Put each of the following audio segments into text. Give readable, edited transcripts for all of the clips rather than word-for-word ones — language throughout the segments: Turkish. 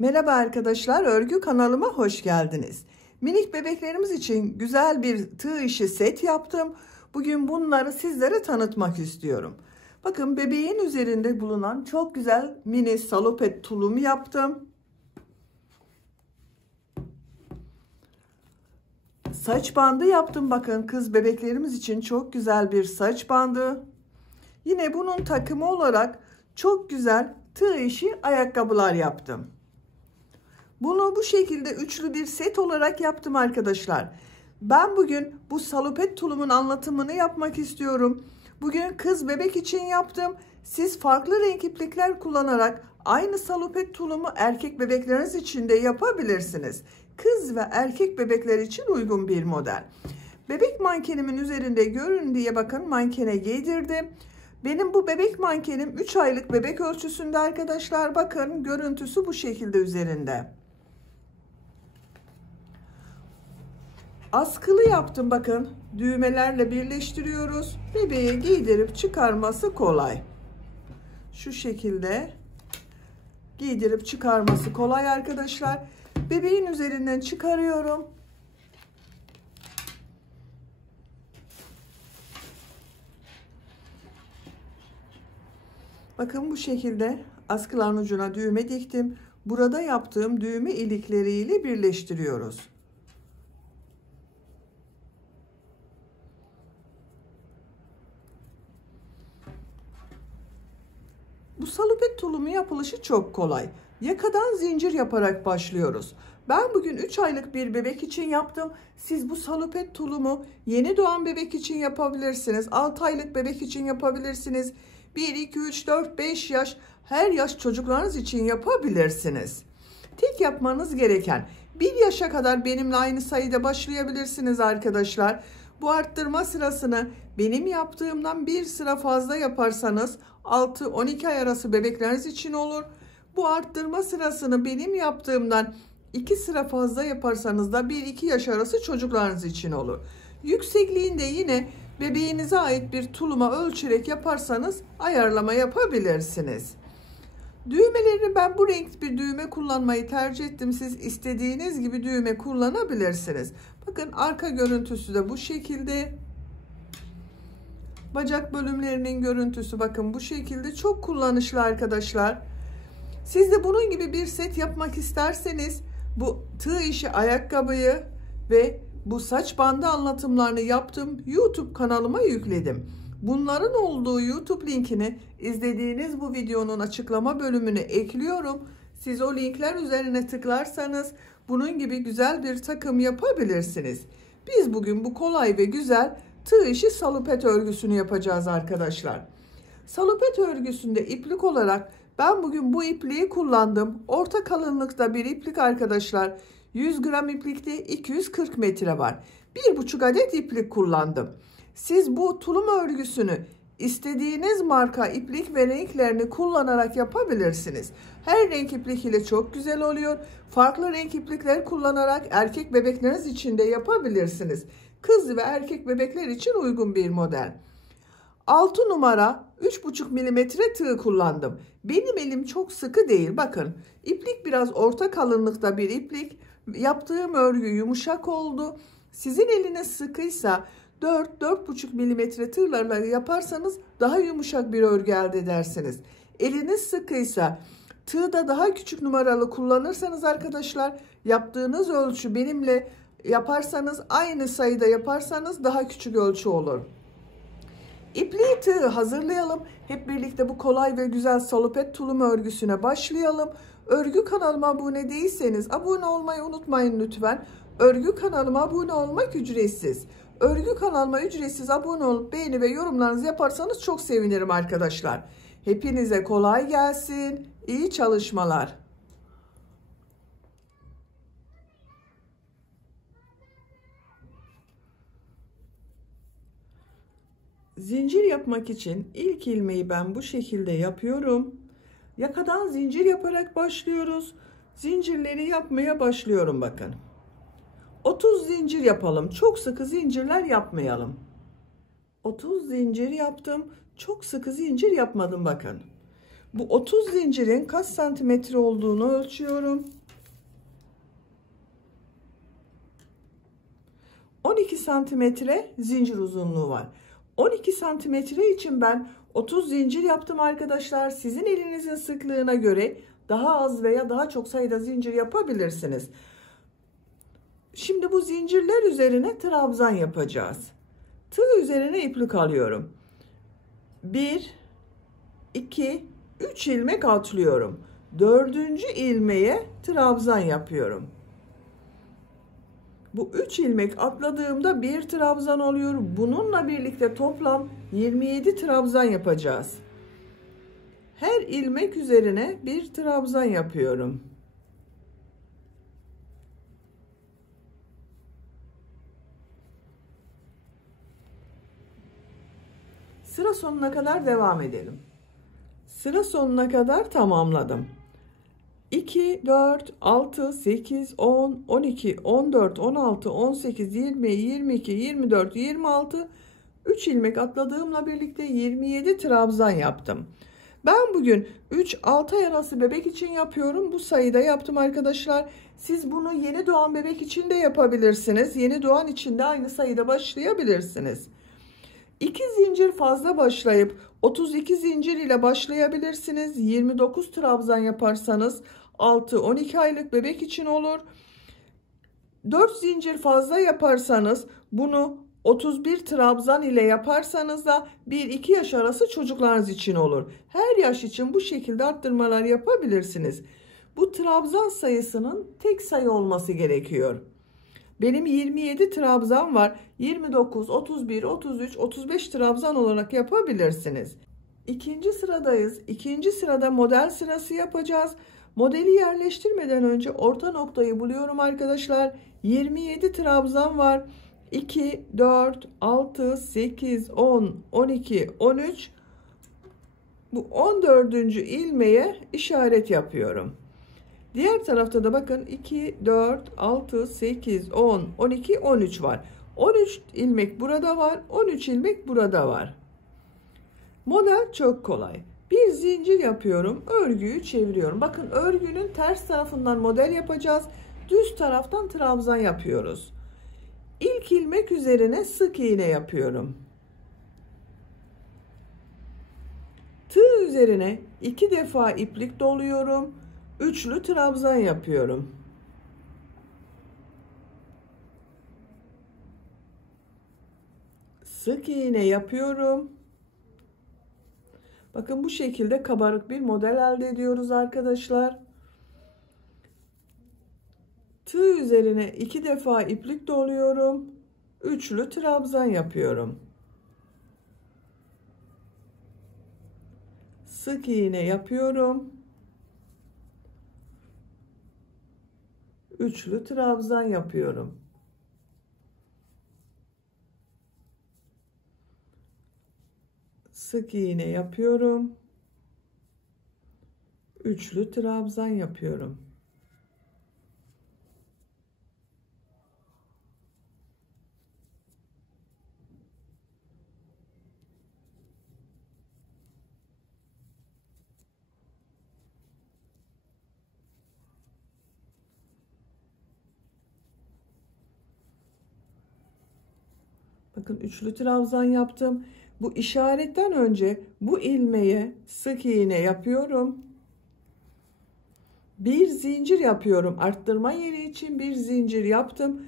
Merhaba arkadaşlar, örgü kanalıma hoş geldiniz. Minik bebeklerimiz için güzel bir tığ işi set yaptım. Bugün bunları sizlere tanıtmak istiyorum. Bakın bebeğin üzerinde bulunan çok güzel mini salopet tulumu yaptım. Saç bandı yaptım. Bakın kız bebeklerimiz için çok güzel bir saç bandı. Yine bunun takımı olarak çok güzel tığ işi ayakkabılar yaptım. Bunu bu şekilde üçlü bir set olarak yaptım arkadaşlar. Ben bugün bu salopet tulumun anlatımını yapmak istiyorum. Bugün kız bebek için yaptım. Siz farklı renk iplikler kullanarak aynı salopet tulumu erkek bebekleriniz için de yapabilirsiniz. Kız ve erkek bebekler için uygun bir model. Bebek mankenimin üzerinde görün diye bakın mankene giydirdim. Benim bu bebek mankenim 3 aylık bebek ölçüsünde arkadaşlar. Bakın görüntüsü bu şekilde üzerinde. Askılı yaptım bakın. Düğmelerle birleştiriyoruz. Bebeğe giydirip çıkarması kolay. Şu şekilde giydirip çıkarması kolay arkadaşlar. Bebeğin üzerinden çıkarıyorum. Bakın bu şekilde askıların ucuna düğme diktim. Burada yaptığım düğme ilikleriyle birleştiriyoruz. Bu salopet tulumu yapılışı çok kolay. Yakadan zincir yaparak başlıyoruz. Ben bugün 3 aylık bir bebek için yaptım. Siz bu salopet tulumu yeni doğan bebek için yapabilirsiniz. 6 aylık bebek için yapabilirsiniz. 1, 2, 3, 4, 5 yaş, her yaş çocuklarınız için yapabilirsiniz. Tek yapmanız gereken 1 yaşa kadar benimle aynı sayıda başlayabilirsiniz arkadaşlar. Bu arttırma sırasını benim yaptığımdan bir sıra fazla yaparsanız 6-12 ay arası bebekleriniz için olur. Bu arttırma sırasını benim yaptığımdan 2 sıra fazla yaparsanız da 1-2 yaş arası çocuklarınız için olur. Yüksekliğinde yine bebeğinize ait bir tuluma ölçerek yaparsanız ayarlama yapabilirsiniz. Düğmelerini ben bu renk bir düğme kullanmayı tercih ettim. Siz istediğiniz gibi düğme kullanabilirsiniz. Bakın arka görüntüsü de bu şekilde. Bacak bölümlerinin görüntüsü bakın bu şekilde, çok kullanışlı arkadaşlar. Siz de bunun gibi bir set yapmak isterseniz bu tığ işi ayakkabıyı ve bu saç bandı anlatımlarını yaptım. YouTube kanalıma yükledim. Bunların olduğu YouTube linkini izlediğiniz bu videonun açıklama bölümüne ekliyorum. Siz o linkler üzerine tıklarsanız bunun gibi güzel bir takım yapabilirsiniz. Biz bugün bu kolay ve güzel tığ işi salopet örgüsünü yapacağız arkadaşlar. Salopet örgüsünde iplik olarak ben bugün bu ipliği kullandım. Orta kalınlıkta bir iplik arkadaşlar. 100 gram iplikte 240 metre var. 1,5 adet iplik kullandım. Siz bu tulum örgüsünü istediğiniz marka iplik ve renklerini kullanarak yapabilirsiniz. Her renk iplik ile çok güzel oluyor. Farklı renk iplikler kullanarak erkek bebekleriniz için de yapabilirsiniz. Kız ve erkek bebekler için uygun bir model. 6 numara 3,5 milimetre tığ kullandım. Benim elim çok sıkı değil. Bakın iplik biraz orta kalınlıkta bir iplik. Yaptığım örgü yumuşak oldu. Sizin eliniz sıkıysa 4-4,5 milimetre tığlarla yaparsanız daha yumuşak bir örgü elde edersiniz. Eliniz sıkıysa tığda daha küçük numaralı kullanırsanız arkadaşlar, yaptığınız ölçü benimle yaparsanız aynı sayıda yaparsanız daha küçük ölçü olur. İpliği tığı hazırlayalım. Hep birlikte bu kolay ve güzel salopet tulum örgüsüne başlayalım. Örgü kanalıma abone değilseniz abone olmayı unutmayın lütfen. Örgü kanalıma abone olmak ücretsiz. Örgü kanalıma ücretsiz abone olup beğeni ve yorumlarınızı yaparsanız çok sevinirim arkadaşlar. Hepinize kolay gelsin. İyi çalışmalar. Zincir yapmak için ilk ilmeği ben bu şekilde yapıyorum. Yakadan zincir yaparak başlıyoruz. Zincirleri yapmaya başlıyorum bakın. 30 zincir yapalım. Çok sıkı zincirler yapmayalım. 30 zincir yaptım. Çok sıkı zincir yapmadım bakın. Bu 30 zincirin kaç santimetre olduğunu ölçüyorum. 12 santimetre zincir uzunluğu var. 12 santimetre için ben 30 zincir yaptım arkadaşlar. Sizin elinizin sıklığına göre daha az veya daha çok sayıda zincir yapabilirsiniz. Şimdi bu zincirler üzerine trabzan yapacağız. Tığ üzerine iplik alıyorum. 1, 2, 3 ilmek atlıyorum. 4. ilmeğe trabzan yapıyorum. Bu 3 ilmek atladığımda bir trabzan oluyor. Bununla birlikte toplam 27 trabzan yapacağız. Her ilmek üzerine bir trabzan yapıyorum. Sıra sonuna kadar devam edelim. Sıra sonuna kadar tamamladım. 2, 4, 6, 8, 10, 12, 14, 16, 18, 20, 22, 24, 26, 3 ilmek atladığımla birlikte 27 trabzan yaptım. Ben bugün 3-6 ay arası bebek için yapıyorum. Bu sayıda yaptım arkadaşlar. Siz bunu yeni doğan bebek için de yapabilirsiniz. Yeni doğan için de aynı sayıda başlayabilirsiniz. 2 zincir fazla başlayıp 32 zincir ile başlayabilirsiniz. 29 trabzan yaparsanız 6-12 aylık bebek için olur. 4 zincir fazla yaparsanız bunu 31 trabzan ile yaparsanız da 1-2 yaş arası çocuklarınız için olur. Her yaş için bu şekilde arttırmalar yapabilirsiniz. Bu trabzan sayısının tek sayı olması gerekiyor. Benim 27 trabzan var. 29, 31, 33, 35 trabzan olarak yapabilirsiniz. İkinci sıradayız. İkinci sırada model sırası yapacağız. Modeli yerleştirmeden önce orta noktayı buluyorum arkadaşlar. 27 trabzan var. 2, 4, 6, 8, 10, 12, 13. Bu 14. ilmeğe işaret yapıyorum. Diğer tarafta da bakın 2, 4, 6, 8, 10, 12, 13 var. 13 ilmek burada var. 13 ilmek burada var. Model çok kolay. Bir zincir yapıyorum. Örgüyü çeviriyorum. Bakın örgünün ters tarafından model yapacağız. Düz taraftan trabzan yapıyoruz. İlk ilmek üzerine sık iğne yapıyorum. Tığ üzerine 2 defa iplik doluyorum. Üçlü trabzan yapıyorum. Sık iğne yapıyorum. Bakın bu şekilde kabarık bir model elde ediyoruz arkadaşlar. Tığ üzerine 2 defa iplik doluyorum. Üçlü trabzan yapıyorum. Sık iğne yapıyorum. Üçlü trabzan yapıyorum. Sık iğne yapıyorum. Üçlü trabzan yapıyorum. Bakın üçlü trabzan yaptım. Bu işaretten önce bu ilmeğe sık iğne yapıyorum. Bir zincir yapıyorum. Arttırma yeri için bir zincir yaptım.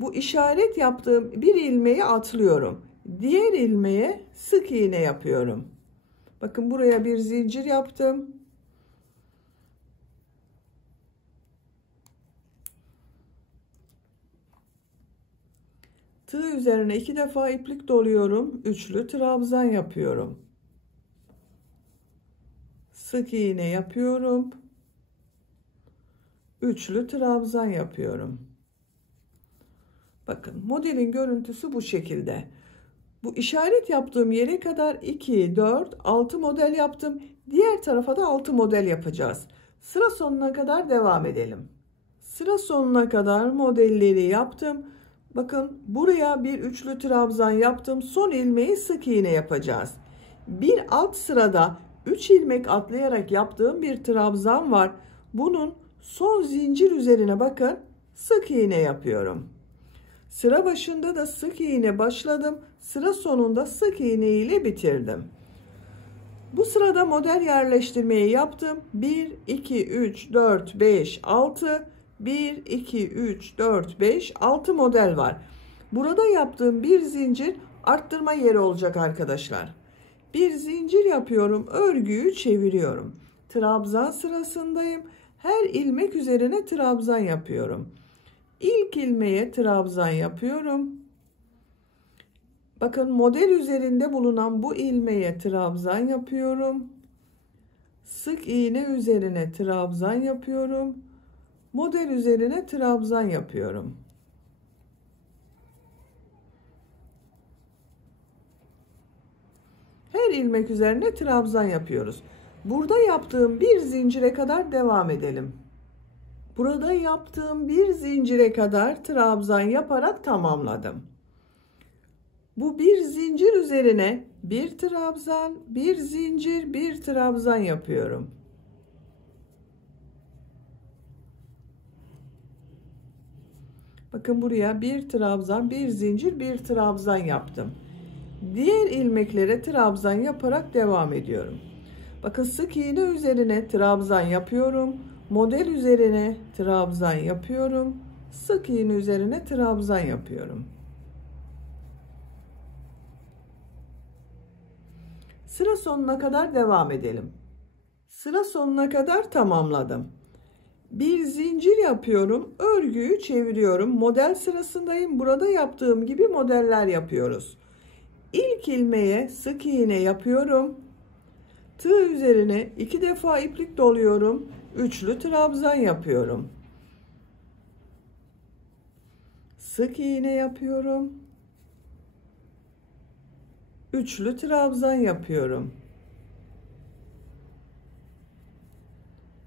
Bu işaret yaptığım bir ilmeği atlıyorum. Diğer ilmeğe sık iğne yapıyorum. Bakın buraya bir zincir yaptım. Tığ üzerine 2 defa iplik doluyorum. Üçlü trabzan yapıyorum. Sık iğne yapıyorum. Üçlü trabzan yapıyorum. Bakın modelin görüntüsü bu şekilde. Bu işaret yaptığım yere kadar 2, 4, 6 model yaptım. Diğer tarafa da 6 model yapacağız. Sıra sonuna kadar devam edelim. Sıra sonuna kadar modelleri yaptım. Bakın buraya bir üçlü trabzan yaptım. Son ilmeği sık iğne yapacağız. Bir alt sırada 3 ilmek atlayarak yaptığım bir trabzan var. Bunun son zincir üzerine bakın sık iğne yapıyorum. Sıra başında da sık iğne başladım. Sıra sonunda sık iğne ile bitirdim. Bu sırada model yerleştirmeyi yaptım. 1, 2, 3, 4, 5, 6. 1, 2, 3, 4, 5, 6 model var. Burada yaptığım bir zincir arttırma yeri olacak arkadaşlar. Bir zincir yapıyorum. Örgüyü çeviriyorum. Trabzan sırasındayım. Her ilmek üzerine trabzan yapıyorum. İlk ilmeğe trabzan yapıyorum. Bakın model üzerinde bulunan bu ilmeğe trabzan yapıyorum. Sık iğne üzerine trabzan yapıyorum. Model üzerine trabzan yapıyorum. Her ilmek üzerine trabzan yapıyoruz. Burada yaptığım bir zincire kadar devam edelim. Burada yaptığım bir zincire kadar trabzan yaparak tamamladım. Bu bir zincir üzerine bir trabzan, bir zincir, bir trabzan yapıyorum. Bakın buraya bir trabzan, bir zincir, bir trabzan yaptım. Diğer ilmeklere trabzan yaparak devam ediyorum. Bakın sık iğne üzerine trabzan yapıyorum. Model üzerine trabzan yapıyorum. Sık iğne üzerine trabzan yapıyorum. Sıra sonuna kadar devam edelim. Sıra sonuna kadar tamamladım. Bir zincir yapıyorum. Örgüyü çeviriyorum. Model sırasındayım. Burada yaptığım gibi modeller yapıyoruz. İlk ilmeğe sık iğne yapıyorum. Tığ üzerine 2 defa iplik doluyorum. Üçlü trabzan yapıyorum. Sık iğne yapıyorum. Üçlü trabzan yapıyorum.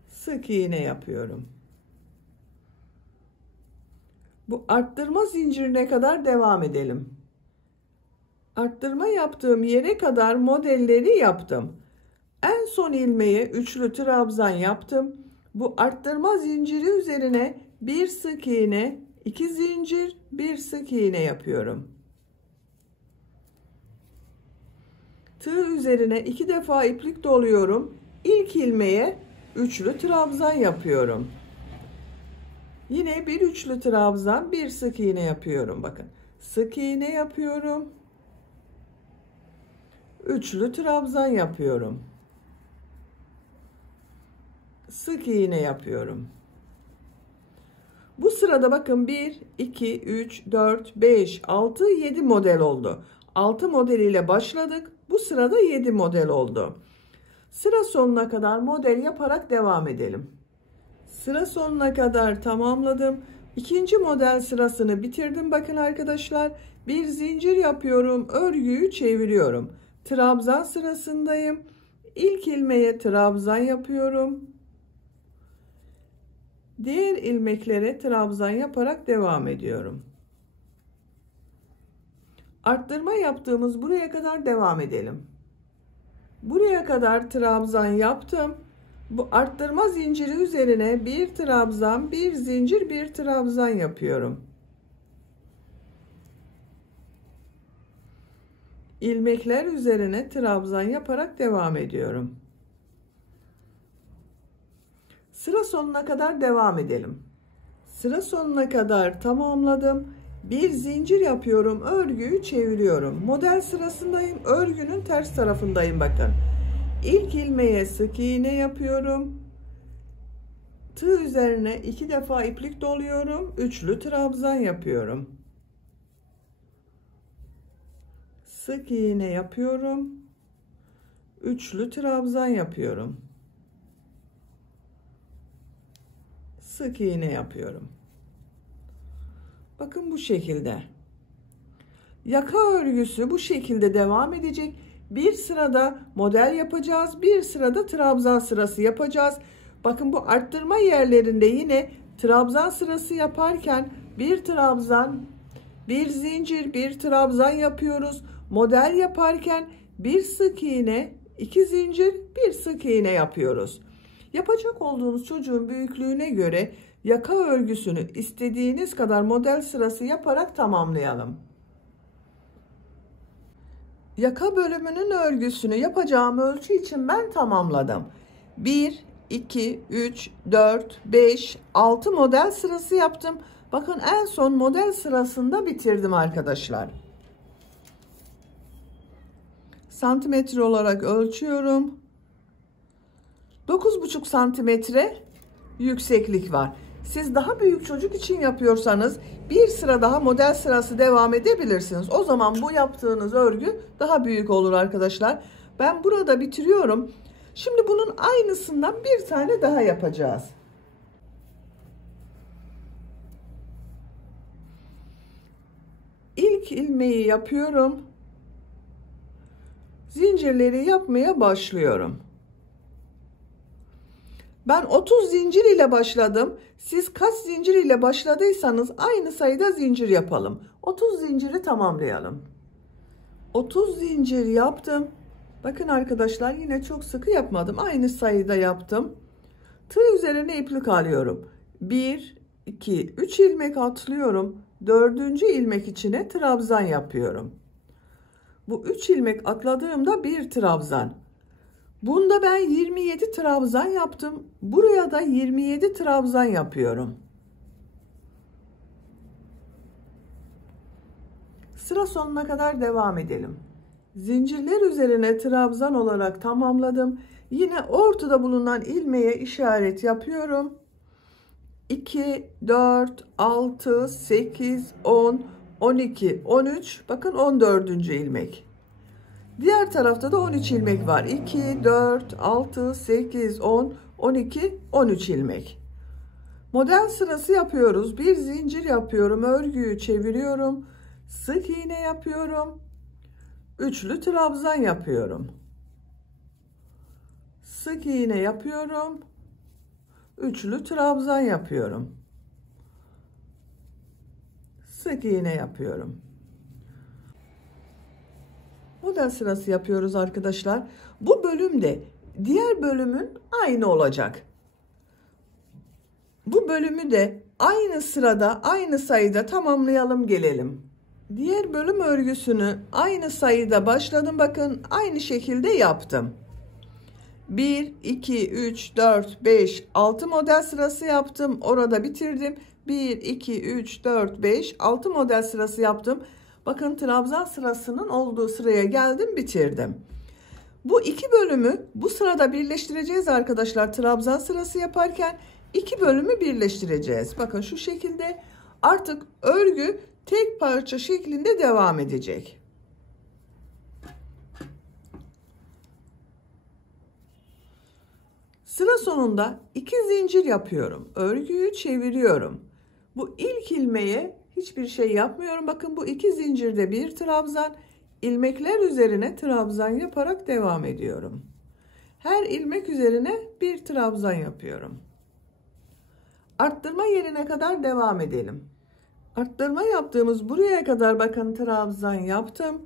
Sık iğne yapıyorum. Bu arttırma zincirine kadar devam edelim. Arttırma yaptığım yere kadar modelleri yaptım. En son ilmeğe üçlü trabzan yaptım. Bu arttırma zinciri üzerine bir sık iğne, 2 zincir, bir sık iğne yapıyorum. Tığ üzerine 2 defa iplik doluyorum. İlk ilmeğe üçlü trabzan yapıyorum. Yine bir üçlü trabzan, bir sık iğne yapıyorum. Bakın. Sık iğne yapıyorum. Üçlü trabzan yapıyorum. Sık iğne yapıyorum. Bu sırada bakın 1, 2, 3, 4, 5, 6, 7 model oldu. 6 model ile başladık. Bu sırada 7 model oldu. Sıra sonuna kadar model yaparak devam edelim. Sıra sonuna kadar tamamladım. İkinci model sırasını bitirdim. Bakın arkadaşlar, bir zincir yapıyorum. Örgüyü çeviriyorum. Trabzan sırasındayım. İlk ilmeğe trabzan yapıyorum. Diğer ilmeklere trabzan yaparak devam ediyorum. Arttırma yaptığımız buraya kadar devam edelim. Buraya kadar trabzan yaptım. Bu arttırma zinciri üzerine bir trabzan, bir zincir, bir trabzan yapıyorum. İlmekler üzerine trabzan yaparak devam ediyorum. Sıra sonuna kadar devam edelim. Sıra sonuna kadar tamamladım. Bir zincir yapıyorum. Örgüyü çeviriyorum. Model sırasındayım. Örgünün ters tarafındayım bakın. İlk ilmeğe sık iğne yapıyorum. Tığ üzerine 2 defa iplik doluyorum. Üçlü trabzan yapıyorum. Sık iğne yapıyorum. Üçlü trabzan yapıyorum. Sık iğne yapıyorum. Bakın bu şekilde. Yaka örgüsü bu şekilde devam edecek. Bir sırada model yapacağız. Bir sırada trabzan sırası yapacağız. Bakın bu arttırma yerlerinde yine trabzan sırası yaparken bir trabzan, bir zincir, bir trabzan yapıyoruz. Model yaparken bir sık iğne, 2 zincir, bir sık iğne yapıyoruz. Yapacak olduğunuz çocuğun büyüklüğüne göre yaka örgüsünü istediğiniz kadar model sırası yaparak tamamlayalım. Yaka bölümünün örgüsünü yapacağım ölçü için ben tamamladım. 1, 2, 3, 4, 5, 6 model sırası yaptım. Bakın en son model sırasında bitirdim arkadaşlar. Santimetre olarak ölçüyorum. 9,5 santimetre yükseklik var. Siz daha büyük çocuk için yapıyorsanız bir sıra daha model sırası devam edebilirsiniz. O zaman bu yaptığınız örgü daha büyük olur arkadaşlar. Ben burada bitiriyorum. Şimdi bunun aynısından bir tane daha yapacağız. İlk ilmeği yapıyorum. Zincirleri yapmaya başlıyorum. Ben 30 zincir ile başladım. Siz kaç zincir ile başladıysanız aynı sayıda zincir yapalım. 30 zinciri tamamlayalım. 30 zincir yaptım. Bakın arkadaşlar, yine çok sıkı yapmadım. Aynı sayıda yaptım. Tığ üzerine iplik alıyorum. 1, 2, 3 ilmek atlıyorum. 4. ilmek içine trabzan yapıyorum. Bu 3 ilmek atladığımda bir trabzan. Bunda ben 27 trabzan yaptım. Buraya da 27 trabzan yapıyorum. Sıra sonuna kadar devam edelim. Zincirler üzerine trabzan olarak tamamladım. Yine ortada bulunan ilmeğe işaret yapıyorum. 2, 4, 6, 8, 10, 12, 13. Bakın 14. ilmek. Diğer tarafta da 13 ilmek var. 2, 4, 6, 8, 10, 12, 13 ilmek. Model sırası yapıyoruz. Bir zincir yapıyorum. Örgüyü çeviriyorum. Sık iğne yapıyorum. Üçlü trabzan yapıyorum. Sık iğne yapıyorum. Üçlü trabzan yapıyorum. Sık iğne yapıyorum. Model sırası yapıyoruz arkadaşlar. Bu bölümde diğer bölümün aynı olacak. Bu bölümü de aynı sırada, aynı sayıda tamamlayalım gelelim. Diğer bölüm örgüsünü aynı sayıda başladım. Bakın aynı şekilde yaptım. 1, 2, 3, 4, 5, 6 model sırası yaptım. Orada bitirdim. 1, 2, 3, 4, 5, 6 model sırası yaptım. Bakın trabzan sırasının olduğu sıraya geldim, bitirdim. Bu iki bölümü bu sırada birleştireceğiz arkadaşlar. Trabzan sırası yaparken iki bölümü birleştireceğiz. Bakın şu şekilde artık örgü tek parça şeklinde devam edecek. Sıra sonunda 2 zincir yapıyorum. Örgüyü çeviriyorum. Bu ilk ilmeğe hiçbir şey yapmıyorum. Bakın bu 2 zincirde bir trabzan, ilmekler üzerine trabzan yaparak devam ediyorum. Her ilmek üzerine bir trabzan yapıyorum. Arttırma yerine kadar devam edelim. Arttırma yaptığımız buraya kadar bakın trabzan yaptım.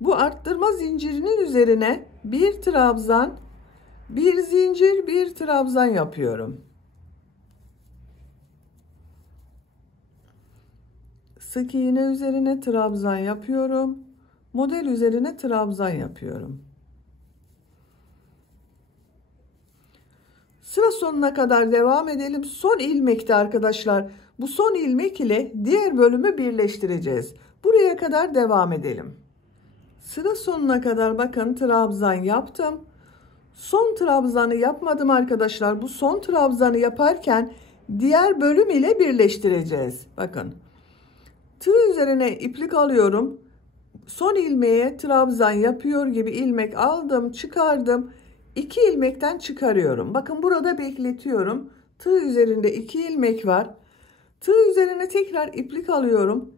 Bu arttırma zincirinin üzerine bir trabzan, bir zincir, bir trabzan yapıyorum. Sık iğne üzerine trabzan yapıyorum. Model üzerine trabzan yapıyorum. Sıra sonuna kadar devam edelim. Son ilmekte arkadaşlar, bu son ilmek ile diğer bölümü birleştireceğiz. Buraya kadar devam edelim. Sıra sonuna kadar bakın trabzan yaptım. Son trabzanı yapmadım arkadaşlar. Bu son trabzanı yaparken diğer bölüm ile birleştireceğiz. Bakın. Tığ üzerine iplik alıyorum. Son ilmeğe trabzan yapıyor gibi ilmek aldım, çıkardım. 2 ilmekten çıkarıyorum. Bakın burada bekletiyorum. Tığ üzerinde 2 ilmek var. Tığ üzerine tekrar iplik alıyorum.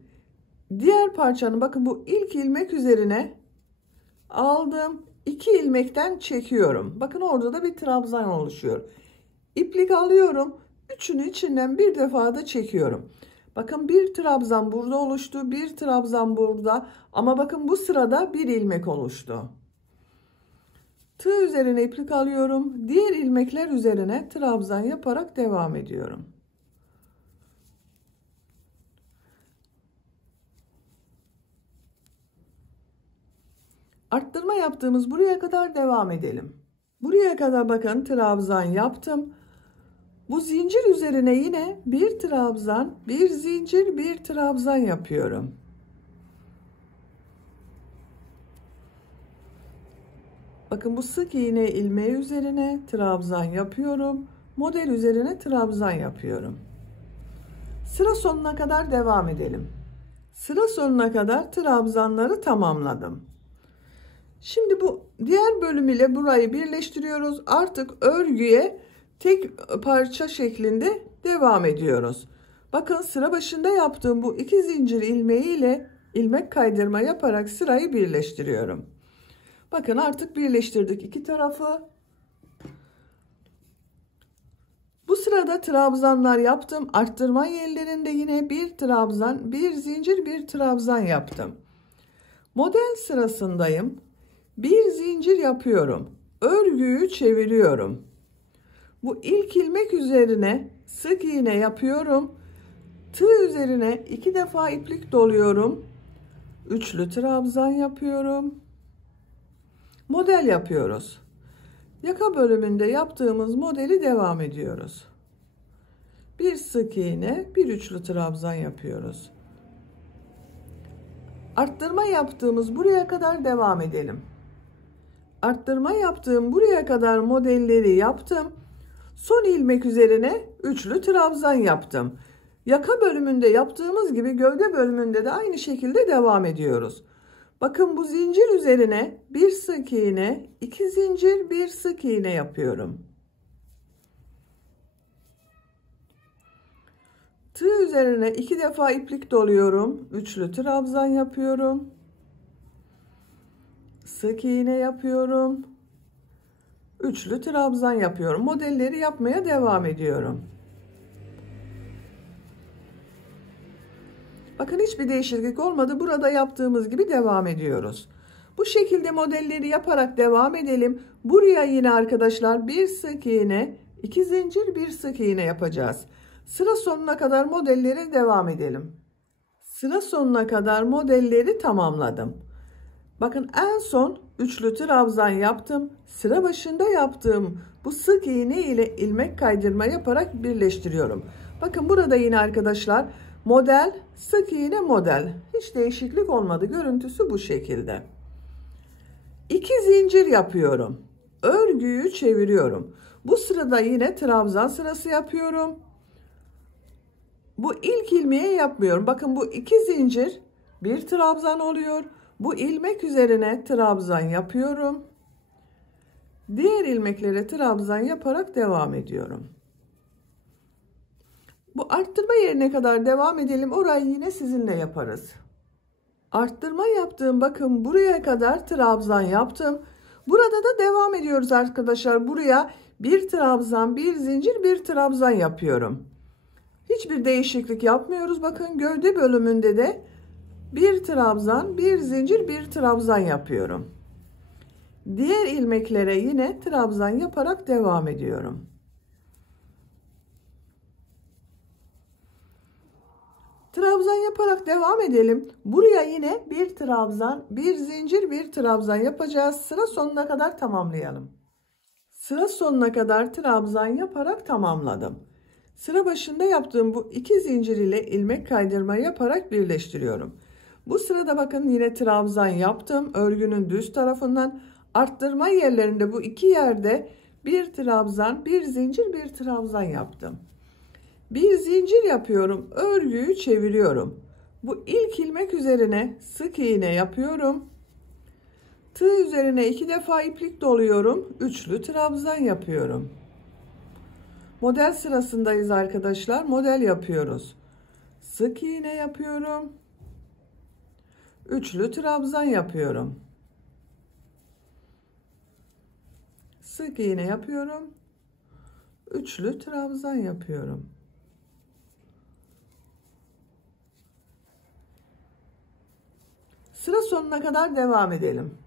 Diğer parçanın bakın bu ilk ilmek üzerine aldım. 2 ilmekten çekiyorum. Bakın orada da bir trabzan oluşuyor. İplik alıyorum. Üçünü içinden bir defa da çekiyorum. Bakın bir trabzan burada oluştu. Bir trabzan burada. Ama bakın bu sırada bir ilmek oluştu. Tığ üzerine iplik alıyorum. Diğer ilmekler üzerine trabzan yaparak devam ediyorum. Arttırma yaptığımız buraya kadar devam edelim. Buraya kadar bakın trabzan yaptım. Bu zincir üzerine yine bir trabzan, bir zincir, bir trabzan yapıyorum. Bakın bu sık iğne ilmeği üzerine trabzan yapıyorum. Model üzerine trabzan yapıyorum. Sıra sonuna kadar devam edelim. Sıra sonuna kadar trabzanları tamamladım. Şimdi bu diğer bölüm ile burayı birleştiriyoruz. Artık örgüye tek parça şeklinde devam ediyoruz. Bakın sıra başında yaptığım bu iki zincir ilmeği ile ilmek kaydırma yaparak sırayı birleştiriyorum. Bakın artık birleştirdik iki tarafı. Bu sırada trabzanlar yaptım. Arttırma yerlerinde yine bir trabzan, bir zincir, bir trabzan yaptım. Model sırasındayım. Bir zincir yapıyorum. Örgüyü çeviriyorum. Bu ilk ilmek üzerine sık iğne yapıyorum. Tığ üzerine 2 defa iplik doluyorum. Üçlü trabzan yapıyorum. Model yapıyoruz. Yaka bölümünde yaptığımız modeli devam ediyoruz. Bir sık iğne, bir üçlü trabzan yapıyoruz. Arttırma yaptığımız buraya kadar devam edelim. Arttırma yaptığım buraya kadar modelleri yaptım. Son ilmek üzerine üçlü trabzan yaptım. Yaka bölümünde yaptığımız gibi gövde bölümünde de aynı şekilde devam ediyoruz. Bakın bu zincir üzerine bir sık iğne, iki zincir, bir sık iğne yapıyorum. Tığ üzerine 2 defa iplik doluyorum. Üçlü trabzan yapıyorum. Sık iğne yapıyorum. Üçlü trabzan yapıyorum. Modelleri yapmaya devam ediyorum. Bakın hiçbir değişiklik olmadı. Burada yaptığımız gibi devam ediyoruz. Bu şekilde modelleri yaparak devam edelim. Buraya yine arkadaşlar bir sık iğne, iki zincir, bir sık iğne yapacağız. Sıra sonuna kadar modelleri devam edelim. Sıra sonuna kadar modelleri tamamladım. Bakın en son üçlü trabzan yaptım. Sıra başında yaptığım bu sık iğne ile ilmek kaydırma yaparak birleştiriyorum. Bakın burada yine arkadaşlar model, sık iğne, model. Hiç değişiklik olmadı. Görüntüsü bu şekilde. 2 zincir yapıyorum. Örgüyü çeviriyorum. Bu sırada yine trabzan sırası yapıyorum. Bu ilk ilmeği yapmıyorum. Bakın bu 2 zincir, bir trabzan oluyor. Bu ilmek üzerine trabzan yapıyorum. Diğer ilmeklere trabzan yaparak devam ediyorum. Bu arttırma yerine kadar devam edelim. Orayı yine sizinle yaparız. Arttırma yaptığım bakın buraya kadar trabzan yaptım. Burada da devam ediyoruz arkadaşlar. Buraya bir trabzan, bir zincir, bir trabzan yapıyorum. Hiçbir değişiklik yapmıyoruz. Bakın gövde bölümünde de bir trabzan, bir zincir, bir trabzan yapıyorum. Diğer ilmeklere yine trabzan yaparak devam ediyorum. Trabzan yaparak devam edelim. Buraya yine bir trabzan, bir zincir, bir trabzan yapacağız. Sıra sonuna kadar tamamlayalım. Sıra sonuna kadar trabzan yaparak tamamladım. Sıra başında yaptığım bu iki zincir ile ilmek kaydırma yaparak birleştiriyorum. Bu sırada bakın yine trabzan yaptım. Örgünün düz tarafından arttırma yerlerinde bu iki yerde bir trabzan, bir zincir, bir trabzan yaptım. Bir zincir yapıyorum. Örgüyü çeviriyorum. Bu ilk ilmek üzerine sık iğne yapıyorum. Tığ üzerine 2 defa iplik doluyorum. Üçlü trabzan yapıyorum. Model sırasındayız arkadaşlar. Model yapıyoruz. Sık iğne yapıyorum. Üçlü trabzan yapıyorum. Sık iğne yapıyorum. Üçlü trabzan yapıyorum. Sıra sonuna kadar devam edelim.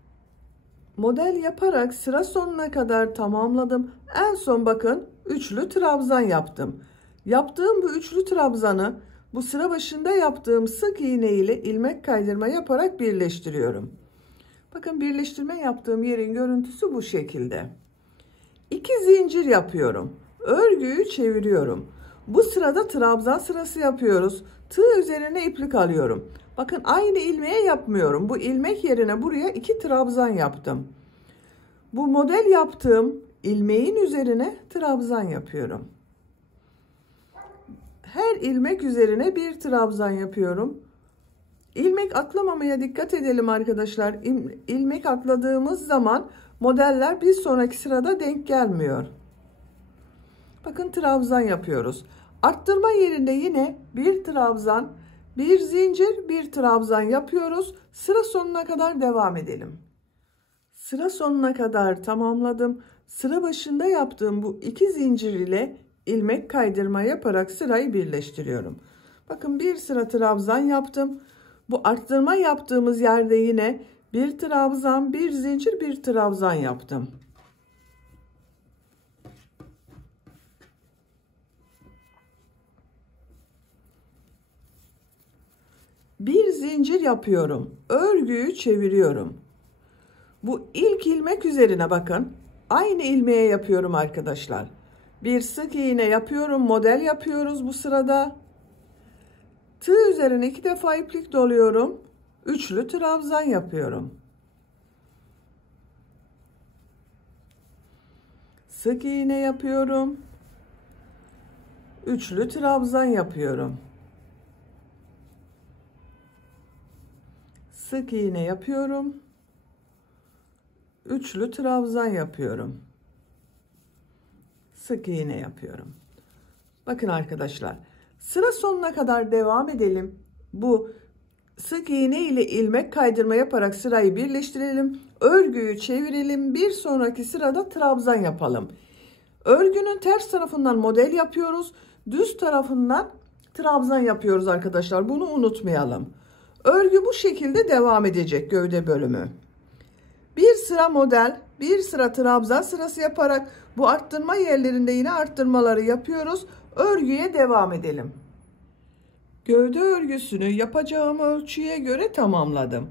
model yaparak sıra sonuna kadar tamamladım. En son bakın üçlü trabzan yaptım. Yaptığım bu üçlü trabzanı bu sıra başında yaptığım sık iğne ile ilmek kaydırma yaparak birleştiriyorum. Bakın birleştirme yaptığım yerin görüntüsü bu şekilde. 2 zincir yapıyorum. Örgüyü çeviriyorum. Bu sırada trabzan sırası yapıyoruz. Tığ üzerine iplik alıyorum. Bakın aynı ilmeğe yapmıyorum. Bu ilmek yerine buraya 2 trabzan yaptım. Bu model yaptığım ilmeğin üzerine trabzan yapıyorum. Her ilmek üzerine bir trabzan yapıyorum. İlmek atlamamaya dikkat edelim arkadaşlar. İlmek atladığımız zaman modeller bir sonraki sırada denk gelmiyor. Bakın trabzan yapıyoruz. Arttırma yerinde yine bir trabzan, bir zincir, bir trabzan yapıyoruz. Sıra sonuna kadar devam edelim. Sıra sonuna kadar tamamladım. Sıra başında yaptığım bu 2 zincir ile ilmek kaydırma yaparak sırayı birleştiriyorum. Bakın bir sıra trabzan yaptım. Bu arttırma yaptığımız yerde yine bir trabzan, bir zincir, bir trabzan yaptım. Bir zincir yapıyorum. Örgüyü çeviriyorum. Bu ilk ilmek üzerine bakın. Aynı ilmeğe yapıyorum arkadaşlar. Bir sık iğne yapıyorum. Model yapıyoruz bu sırada. Tığ üzerine 2 defa iplik doluyorum. Üçlü trabzan yapıyorum. Sık iğne yapıyorum. Üçlü trabzan yapıyorum. Sık iğne yapıyorum. Üçlü trabzan yapıyorum. Sık iğne yapıyorum. Bakın arkadaşlar, sıra sonuna kadar devam edelim. Bu sık iğne ile ilmek kaydırma yaparak sırayı birleştirelim. Örgüyü çevirelim. Bir sonraki sırada trabzan yapalım. Örgünün ters tarafından model yapıyoruz. Düz tarafından trabzan yapıyoruz arkadaşlar. Bunu unutmayalım. Örgü bu şekilde devam edecek, gövde bölümü. Bir sıra model, bir sıra trabzan sırası yaparak bu arttırma yerlerinde yine arttırmaları yapıyoruz. Örgüye devam edelim. Gövde örgüsünü yapacağım ölçüye göre tamamladım.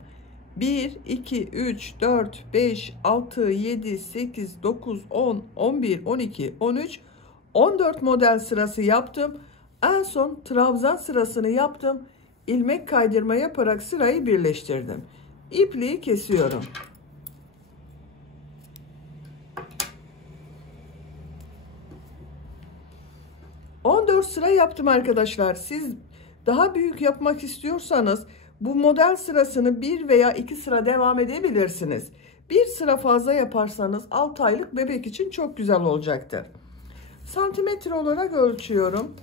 1, 2, 3, 4, 5, 6, 7, 8, 9, 10, 11, 12, 13, 14 model sırası yaptım. En son trabzan sırasını yaptım. İlmek kaydırma yaparak sırayı birleştirdim. İpliği kesiyorum. ...14 sıra yaptım arkadaşlar. Siz daha büyük yapmak istiyorsanız bu model sırasını 1 veya 2 sıra devam edebilirsiniz. Bir sıra fazla yaparsanız 6 aylık bebek için çok güzel olacaktır. Santimetre olarak ölçüyorum.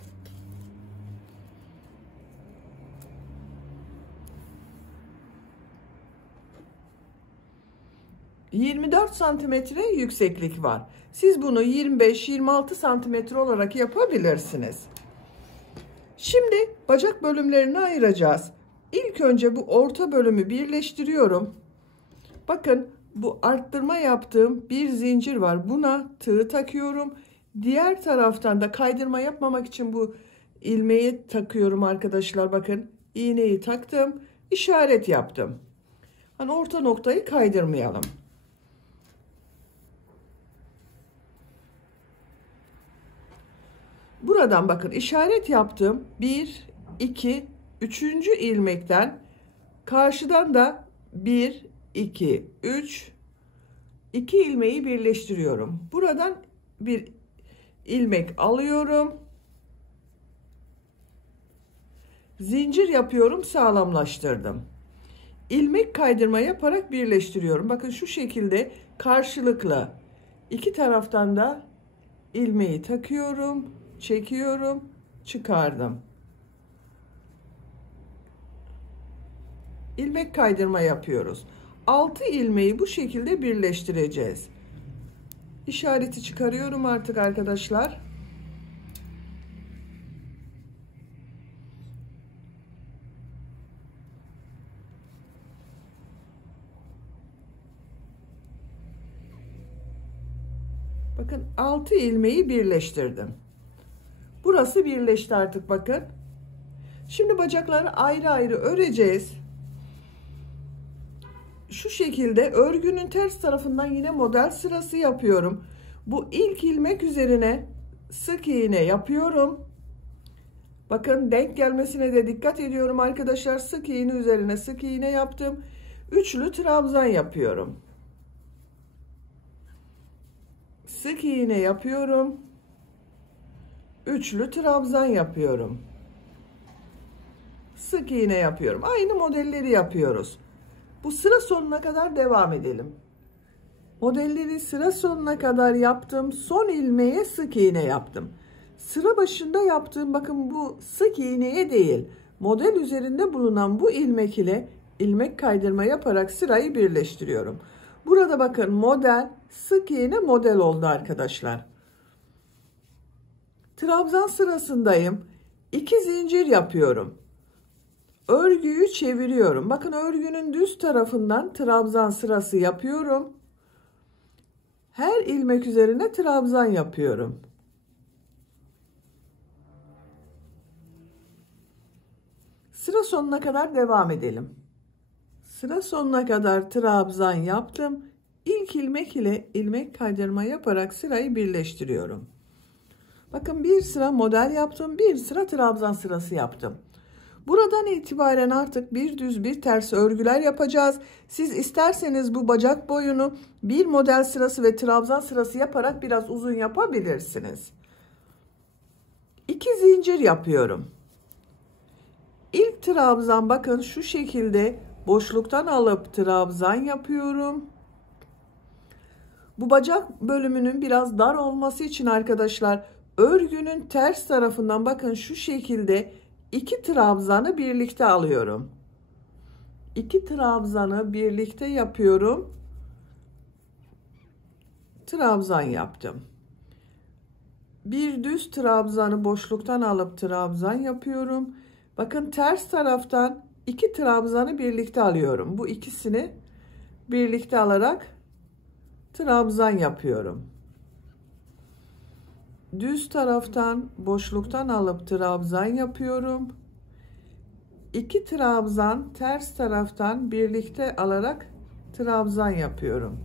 ...24 santimetre yükseklik var. Siz bunu 25-26 santimetre olarak yapabilirsiniz. Şimdi bacak bölümlerini ayıracağız. İlk önce bu orta bölümü birleştiriyorum. Bakın bu arttırma yaptığım bir zincir var. Buna tığ takıyorum. Diğer taraftan da kaydırma yapmamak için bu ilmeği takıyorum arkadaşlar. Bakın iğneyi taktım. İşaret yaptım. Hani orta noktayı kaydırmayalım. Buradan bakın işaret yaptım. 1, 2, 3. ilmekten karşıdan da 1, 2, 3, 2 ilmeği birleştiriyorum. Buradan bir ilmek alıyorum. Zincir yapıyorum, sağlamlaştırdım. İlmek kaydırma yaparak birleştiriyorum. Bakın şu şekilde karşılıklı iki taraftan da ilmeği takıyorum, çekiyorum, çıkardım. İlmek kaydırma yapıyoruz. 6 ilmeği bu şekilde birleştireceğiz. İşareti çıkarıyorum artık arkadaşlar. Bakın 6 ilmeği birleştirdim. Burası birleşti artık bakın. Şimdi bacakları ayrı ayrı öreceğiz. Şu şekilde örgünün ters tarafından yine model sırası yapıyorum. Bu ilk ilmek üzerine sık iğne yapıyorum. Bakın denk gelmesine de dikkat ediyorum arkadaşlar. Sık iğne üzerine sık iğne yaptım. Üçlü trabzan yapıyorum. Sık iğne yapıyorum. Üçlü trabzan yapıyorum. Sık iğne yapıyorum. Aynı modelleri yapıyoruz. Bu sıra sonuna kadar devam edelim. Modelleri sıra sonuna kadar yaptım. Son ilmeğe sık iğne yaptım. Sıra başında yaptığım bakın bu sık iğneye değil, model üzerinde bulunan bu ilmek ile ilmek kaydırma yaparak sırayı birleştiriyorum. Burada bakın model, sık iğne model oldu arkadaşlar. Trabzan sırasındayım. 2 zincir yapıyorum. Örgüyü çeviriyorum. Bakın örgünün düz tarafından trabzan sırası yapıyorum. Her ilmek üzerine trabzan yapıyorum. Sıra sonuna kadar devam edelim. Sıra sonuna kadar trabzan yaptım. İlk ilmek ile ilmek kaydırma yaparak sırayı birleştiriyorum. Bakın bir sıra model yaptım, bir sıra trabzan sırası yaptım. Buradan itibaren artık bir düz bir ters örgüler yapacağız. Siz isterseniz bu bacak boyunu bir model sırası ve trabzan sırası yaparak biraz uzun yapabilirsiniz. 2 zincir yapıyorum. İlk trabzan bakın şu şekilde boşluktan alıp trabzan yapıyorum. Bu bacak bölümünün biraz dar olması için arkadaşlar örgünün ters tarafından bakın şu şekilde 2 trabzanı birlikte alıyorum. 2 trabzanı birlikte yapıyorum. Trabzan yaptım. Bir düz trabzanı boşluktan alıp trabzan yapıyorum. Bakın ters taraftan 2 trabzanı birlikte alıyorum. Bu ikisini birlikte alarak trabzan yapıyorum. Düz taraftan boşluktan alıp trabzan yapıyorum. 2 trabzan ters taraftan birlikte alarak trabzan yapıyorum.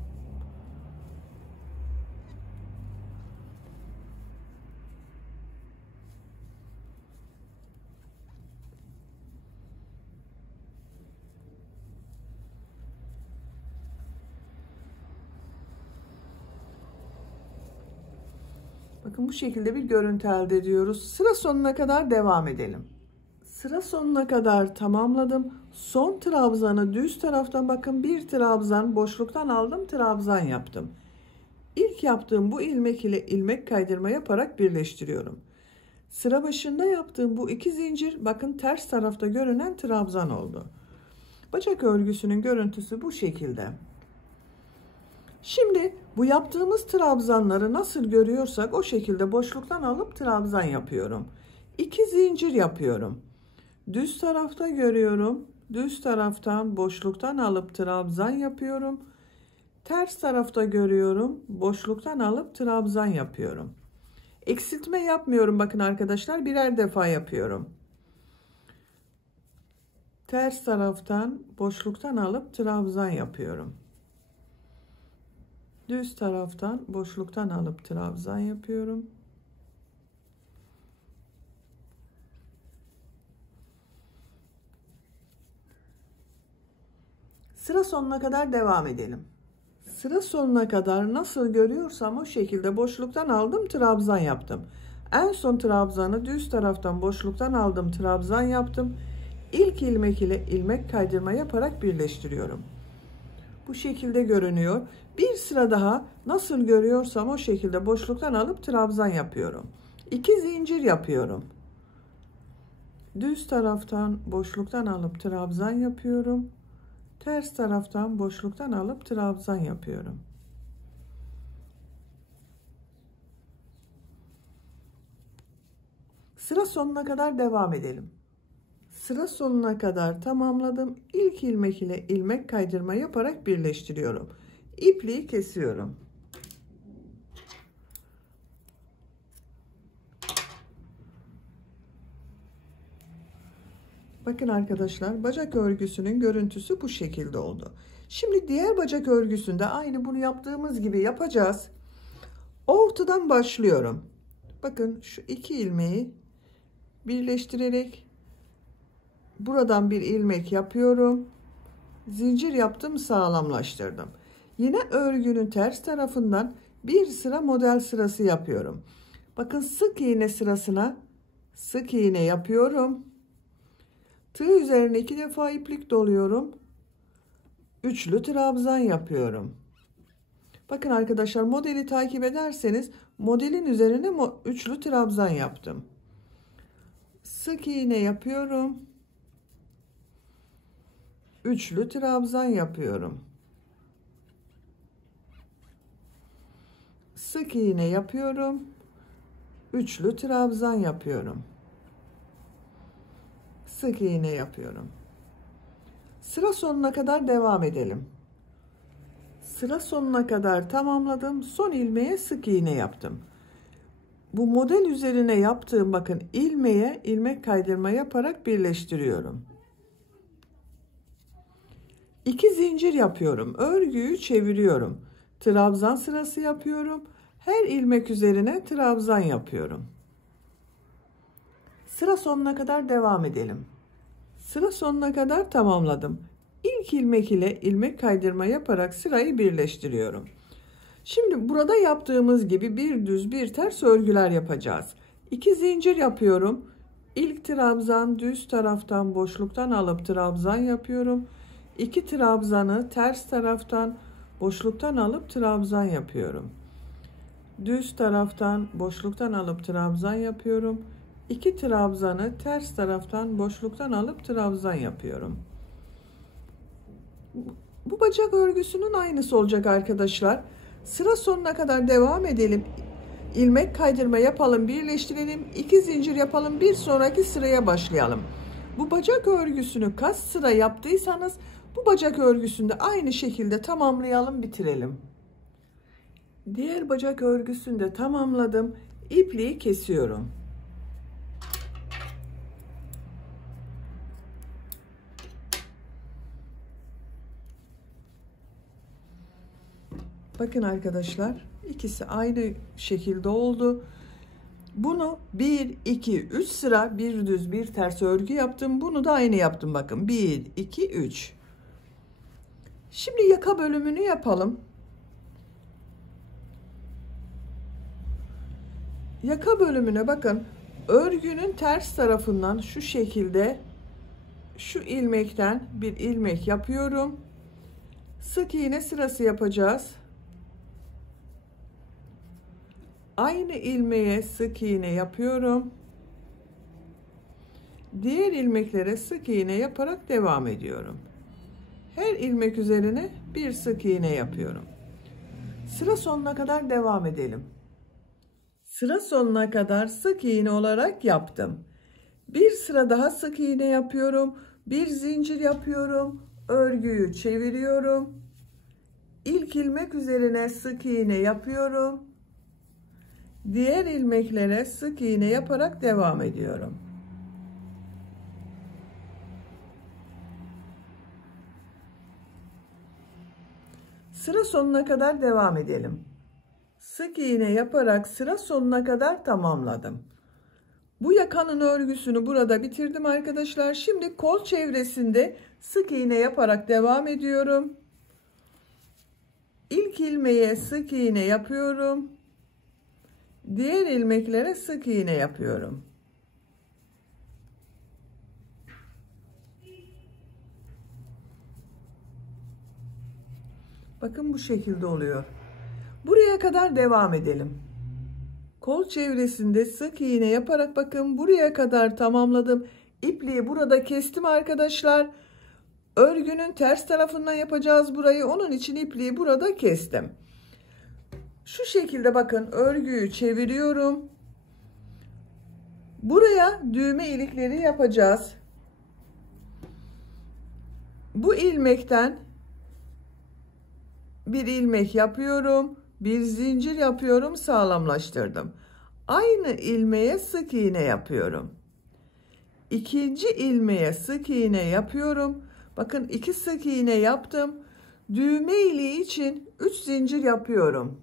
Bakın bu şekilde bir görüntü elde ediyoruz. Sıra sonuna kadar devam edelim. Sıra sonuna kadar tamamladım. Son trabzanı düz taraftan bakın bir trabzan boşluktan aldım, trabzan yaptım. İlk yaptığım bu ilmek ile ilmek kaydırma yaparak birleştiriyorum. Sıra başında yaptığım bu 2 zincir bakın ters tarafta görünen trabzan oldu. Bacak örgüsünün görüntüsü bu şekilde. Şimdi bu yaptığımız trabzanları nasıl görüyorsak o şekilde boşluktan alıp trabzan yapıyorum. 2 zincir yapıyorum. Düz tarafta görüyorum. Düz taraftan boşluktan alıp trabzan yapıyorum. Ters tarafta görüyorum. Boşluktan alıp trabzan yapıyorum. Eksiltme yapmıyorum bakın arkadaşlar. Birer defa yapıyorum. Ters taraftan boşluktan alıp trabzan yapıyorum. Düz taraftan boşluktan alıp trabzan yapıyorum. Sıra sonuna kadar devam edelim. Sıra sonuna kadar nasıl görüyorsam o şekilde boşluktan aldım, trabzan yaptım. En son trabzanı düz taraftan boşluktan aldım, trabzan yaptım. İlk ilmek ile ilmek kaydırma yaparak birleştiriyorum. Bu şekilde görünüyor. Bir sıra daha nasıl görüyorsam o şekilde boşluktan alıp trabzan yapıyorum. 2 zincir yapıyorum. Düz taraftan boşluktan alıp trabzan yapıyorum. Ters taraftan boşluktan alıp trabzan yapıyorum. Sıra sonuna kadar devam edelim. Sıra sonuna kadar tamamladım. İlk ilmek ile ilmek kaydırma yaparak birleştiriyorum. İpliği kesiyorum. Bakın arkadaşlar, bacak örgüsünün görüntüsü bu şekilde oldu. Şimdi diğer bacak örgüsünde aynı bunu yaptığımız gibi yapacağız. Ortadan başlıyorum. Bakın şu iki ilmeği birleştirerek buradan bir ilmek yapıyorum. Zincir yaptım, sağlamlaştırdım. Yine örgünün ters tarafından bir sıra model sırası yapıyorum. Bakın sık iğne sırasına sık iğne yapıyorum. Tığ üzerine 2 defa iplik doluyorum. Üçlü trabzan yapıyorum. Bakın arkadaşlar, modeli takip ederseniz modelin üzerine üçlü trabzan yaptım. Sık iğne yapıyorum. Üçlü trabzan yapıyorum. Sık iğne yapıyorum. Üçlü trabzan yapıyorum. Sık iğne yapıyorum. Sıra sonuna kadar devam edelim. Sıra sonuna kadar tamamladım. Son ilmeğe sık iğne yaptım. Bu model üzerine yaptığım bakın ilmeğe ilmek kaydırma yaparak birleştiriyorum. 2 zincir yapıyorum. Örgüyü çeviriyorum. Trabzan sırası yapıyorum. Her ilmek üzerine trabzan yapıyorum. Sıra sonuna kadar devam edelim. Sıra sonuna kadar tamamladım. İlk ilmek ile ilmek kaydırma yaparak sırayı birleştiriyorum. Şimdi burada yaptığımız gibi bir düz bir ters örgüler yapacağız. 2 zincir yapıyorum. İlk trabzan düz taraftan boşluktan alıp trabzan yapıyorum. 2 trabzanı ters taraftan boşluktan alıp trabzan yapıyorum. Düz taraftan boşluktan alıp trabzan yapıyorum. 2 trabzanı ters taraftan boşluktan alıp trabzan yapıyorum. Bu bacak örgüsünün aynısı olacak arkadaşlar. Sıra sonuna kadar devam edelim. İlmek kaydırma yapalım, birleştirelim. 2 zincir yapalım, bir sonraki sıraya başlayalım. Bu bacak örgüsünü kaç sıra yaptıysanız bu bacak örgüsünde aynı şekilde tamamlayalım, bitirelim. Diğer bacak örgüsünü de tamamladım. İpliği kesiyorum. Bakın arkadaşlar, ikisi aynı şekilde oldu. Bunu 1 2 3 sıra bir düz bir ters örgü yaptım. Bunu da aynı yaptım. Bakın 1 2 3. Şimdi yaka bölümünü yapalım. Yaka bölümüne bakın. Örgünün ters tarafından şu şekilde şu ilmekten bir ilmek yapıyorum. Sık iğne sırası yapacağız. Aynı ilmeğe sık iğne yapıyorum. Diğer ilmeklere sık iğne yaparak devam ediyorum. Her ilmek üzerine bir sık iğne yapıyorum. Sıra sonuna kadar devam edelim. Sıra sonuna kadar sık iğne olarak yaptım. Bir sıra daha sık iğne yapıyorum. Bir zincir yapıyorum. Örgüyü çeviriyorum. İlk ilmek üzerine sık iğne yapıyorum. Diğer ilmeklere sık iğne yaparak devam ediyorum. Sıra sonuna kadar devam edelim. Sık iğne yaparak sıra sonuna kadar tamamladım. Bu yakanın örgüsünü burada bitirdim arkadaşlar. Şimdi kol çevresinde sık iğne yaparak devam ediyorum. İlk ilmeğe sık iğne yapıyorum. Diğer ilmeklere sık iğne yapıyorum. Bakın bu şekilde oluyor. Buraya kadar devam edelim. Kol çevresinde sık iğne yaparak bakın buraya kadar tamamladım. İpliği burada kestim arkadaşlar. Örgünün ters tarafından yapacağız burayı. Onun için ipliği burada kestim. Şu şekilde bakın örgüyü çeviriyorum. Buraya düğme ilikleri yapacağız. Bu ilmekten bir ilmek yapıyorum. Bir zincir yapıyorum, sağlamlaştırdım. Aynı ilmeğe sık iğne yapıyorum. İkinci ilmeğe sık iğne yapıyorum. Bakın 2 sık iğne yaptım. Düğme iliği için 3 zincir yapıyorum.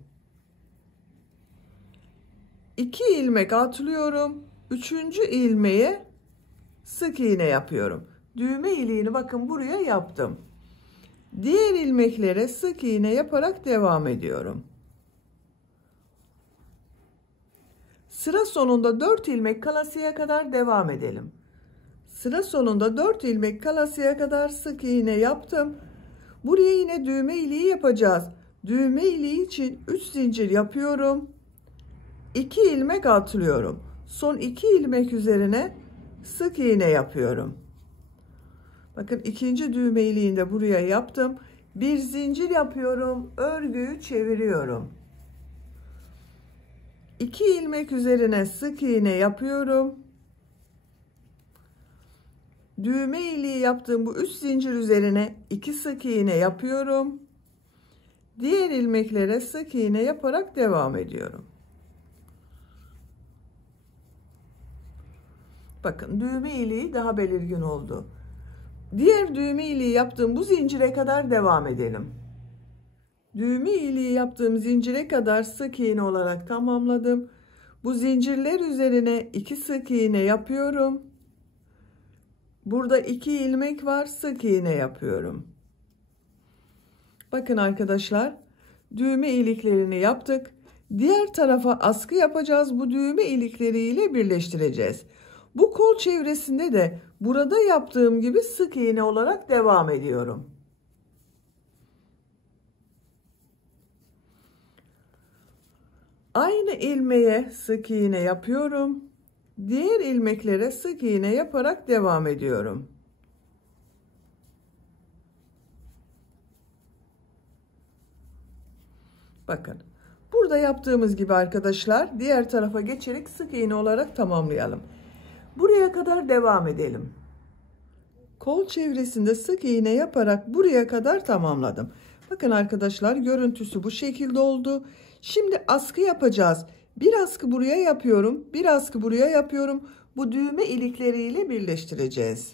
2 ilmek atlıyorum. 3. ilmeğe sık iğne yapıyorum. Düğme iliğini bakın buraya yaptım. Diğer ilmeklere sık iğne yaparak devam ediyorum. Sıra sonunda 4 ilmek kalasıya kadar devam edelim. Sıra sonunda 4 ilmek kalasıya kadar sık iğne yaptım. Buraya yine düğme iliği yapacağız. Düğme iliği için 3 zincir yapıyorum. 2 ilmek atlıyorum. Son 2 ilmek üzerine sık iğne yapıyorum. Bakın ikinci düğme iliğini de buraya yaptım. Bir zincir yapıyorum. Örgüyü çeviriyorum. 2 ilmek üzerine sık iğne yapıyorum. Düğme iliği yaptığım bu 3 zincir üzerine 2 sık iğne yapıyorum. Diğer ilmeklere sık iğne yaparak devam ediyorum. Bakın düğme iliği daha belirgin oldu. Diğer düğme iliği yaptığım bu zincire kadar devam edelim. Düğme iliği yaptığım zincire kadar sık iğne olarak tamamladım. Bu zincirler üzerine 2 sık iğne yapıyorum. Burada 2 ilmek var, sık iğne yapıyorum. Bakın arkadaşlar, düğme iliklerini yaptık. Diğer tarafa askı yapacağız. Bu düğme ilikleriyle birleştireceğiz. Bu kol çevresinde de burada yaptığım gibi sık iğne olarak devam ediyorum. Aynı ilmeğe sık iğne yapıyorum. Diğer ilmeklere sık iğne yaparak devam ediyorum. Bakın burada yaptığımız gibi arkadaşlar diğer tarafa geçerek sık iğne olarak tamamlayalım. Buraya kadar devam edelim. Kol çevresinde sık iğne yaparak buraya kadar tamamladım. Bakın arkadaşlar görüntüsü bu şekilde oldu. Şimdi askı yapacağız. Bir askı buraya yapıyorum. Bir askı buraya yapıyorum. Bu düğme ilikleriyle birleştireceğiz.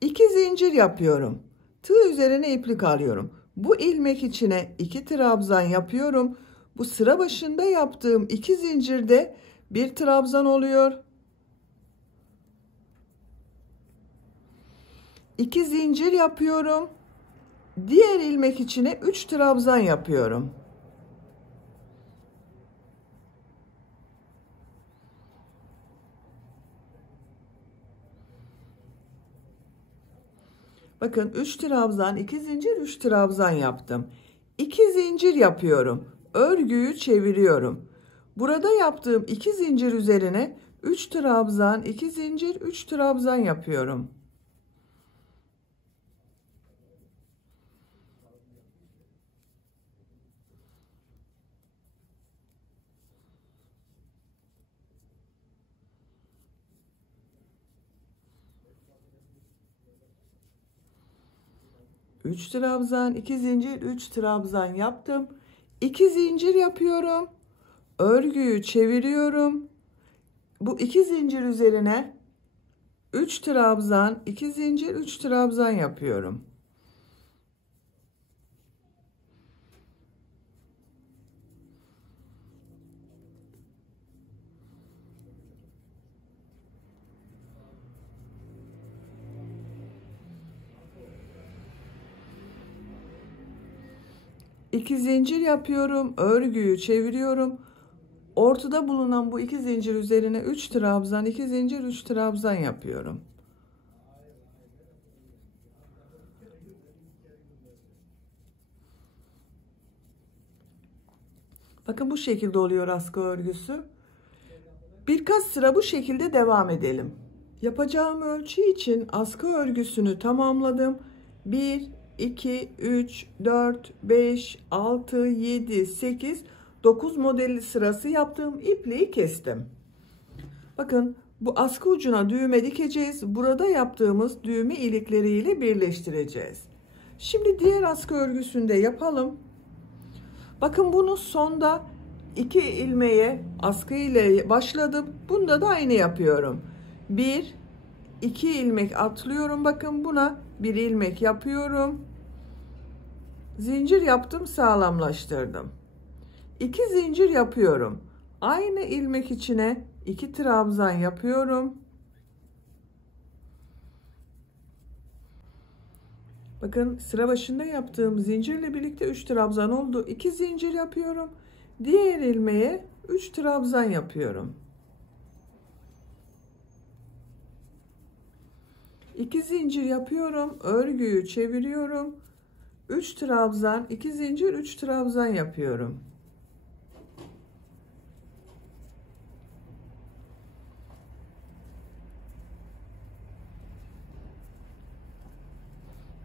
2 zincir yapıyorum. Tığ üzerine iplik alıyorum. Bu ilmek içine 2 trabzan yapıyorum. Bu sıra başında yaptığım 2 zincirde bir trabzan oluyor. 2 zincir yapıyorum. Diğer ilmek içine 3 trabzan yapıyorum. Bakın 3 trabzan, 2 zincir, 3 trabzan yaptım. 2 zincir yapıyorum. Örgüyü çeviriyorum. Burada yaptığım 2 zincir üzerine 3 trabzan, 2 zincir, 3 trabzan yapıyorum. Üç trabzan, 2 zincir, 3 trabzan yaptım. 2 zincir yapıyorum. Örgüyü çeviriyorum. Bu 2 zincir üzerine 3 trabzan, 2 zincir, 3 trabzan yapıyorum. İki zincir yapıyorum. Örgüyü çeviriyorum. Ortada bulunan bu 2 zincir üzerine 3 trabzan, 2 zincir, 3 trabzan yapıyorum. Bakın bu şekilde oluyor askı örgüsü. Birkaç sıra bu şekilde devam edelim. Yapacağım ölçü için askı örgüsünü tamamladım. 1, 2, 3, 4, 5, 6, 7, 8, 9 modeli sırası yaptığım ipliği kestim. Bakın bu askı ucuna düğme dikeceğiz. Burada yaptığımız düğme ilikleriyle birleştireceğiz. Şimdi diğer askı örgüsünde yapalım. Bakın bunu sonda 2 ilmeğe askı ile başladım. Bunda da aynı yapıyorum. 1 2 ilmek atlıyorum. Bakın buna 1 ilmek yapıyorum. Zincir yaptım, sağlamlaştırdım. 2 zincir yapıyorum. Aynı ilmek içine 2 trabzan yapıyorum. Bakın sıra başında yaptığım zincirle birlikte 3 trabzan oldu. 2 zincir yapıyorum. Diğer ilmeğe 3 trabzan yapıyorum. 2 zincir yapıyorum. Örgüyü çeviriyorum. 3 trabzan, 2 zincir, 3 trabzan yapıyorum.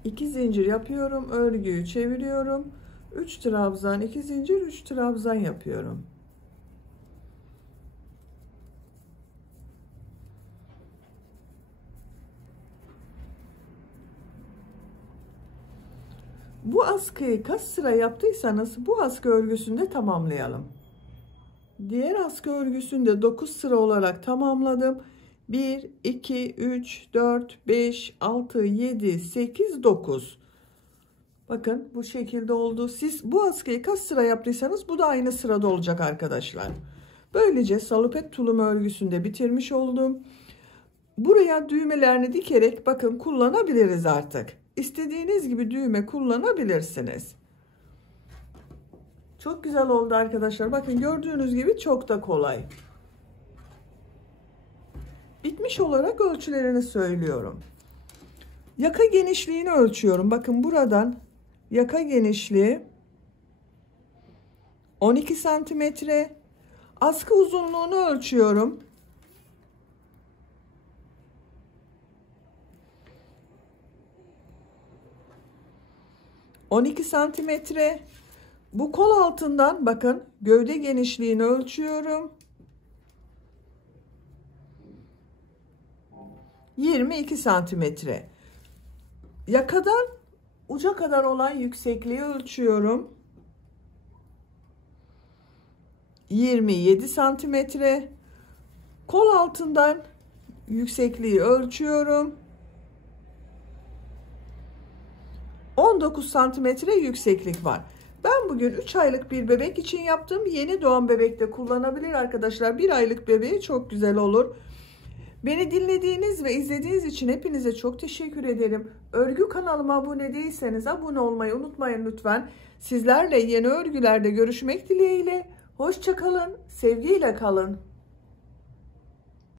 İki zincir yapıyorum, örgüyü çeviriyorum. 3 trabzan, 2 zincir, 3 trabzan yapıyorum. Bu askıyı kaç sıra yaptıysanız bu askı örgüsünde tamamlayalım. Diğer askı örgüsünde 9 sıra olarak tamamladım. 1, 2, 3, 4, 5, 6, 7, 8, 9. Bakın bu şekilde oldu. Siz bu askıyı kaç sıra yaptıysanız bu da aynı sırada olacak arkadaşlar. Böylece salopet tulum örgüsünde bitirmiş oldum. Buraya düğmelerini dikerek bakın kullanabiliriz artık. İstediğiniz gibi düğme kullanabilirsiniz. Çok güzel oldu arkadaşlar. Bakın gördüğünüz gibi çok da kolay. Bitmiş olarak ölçülerini söylüyorum. Yaka genişliğini ölçüyorum. Bakın buradan yaka genişliği 12 santimetre. Askı uzunluğunu ölçüyorum. 12 santimetre. Bu kol altından bakın gövde genişliğini ölçüyorum. 22 santimetre. Yakadan uca kadar olan yüksekliği ölçüyorum. 27 santimetre. Kol altından yüksekliği ölçüyorum. 19 santimetre yükseklik var. Ben bugün 3 aylık bir bebek için yaptım. Yeni doğan bebekte kullanabilir arkadaşlar. 1 aylık bebeğe çok güzel olur. Beni dinlediğiniz ve izlediğiniz için hepinize çok teşekkür ederim. Örgü kanalıma abone değilseniz abone olmayı unutmayın lütfen. Sizlerle yeni örgülerde görüşmek dileğiyle. Hoşça kalın, sevgiyle kalın.